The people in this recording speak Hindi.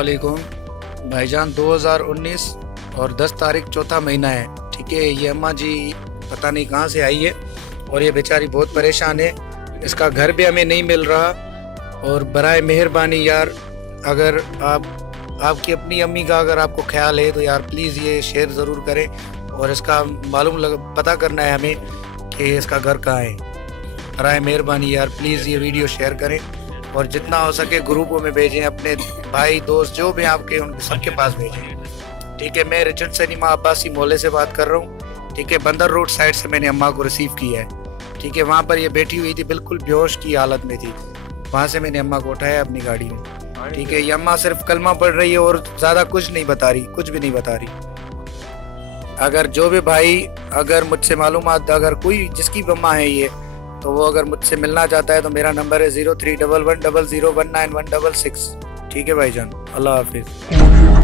अस्सलामुअलैकुम भाईजान। 2019 और 10 तारीख चौथा महीना है, ठीक है। ये अम्मा जी पता नहीं कहाँ से आई है और ये बेचारी बहुत परेशान है। इसका घर भी हमें नहीं मिल रहा। और बराए मेहरबानी यार, अगर आपकी अपनी अम्मी का अगर आपको ख्याल है तो यार प्लीज़ ये शेयर ज़रूर करें और इसका पता करना है हमें कि इसका घर कहाँ है। बराए मेहरबानी यार प्लीज़ ये वीडियो शेयर करें और जितना हो सके ग्रुपों में भेजें, अपने भाई दोस्त जो भी आपके उनके सबके पास भेजें, ठीक है। मैं रिचर्ड सनीमा अब्बासी मोहल्ले से बात कर रहा हूँ, ठीक है। बंदर रोड साइड से मैंने अम्मा को रिसीव किया है, ठीक है। वहाँ पर ये बैठी हुई थी, बिल्कुल बेहोश की हालत में थी। वहाँ से मैंने अम्मा को उठाया अपनी गाड़ी में, ठीक है। ये अम्मा सिर्फ कलमा पढ़ रही है और ज़्यादा कुछ नहीं बता रही, कुछ भी नहीं बता रही। अगर जो भी भाई अगर मुझसे मालूमात, अगर कोई जिसकी भी अम्मा है ये, तो वो अगर मुझसे मिलना चाहता है तो मेरा नंबर है 031100191166, ठीक है भाईजान। अल्लाह हाफिज़।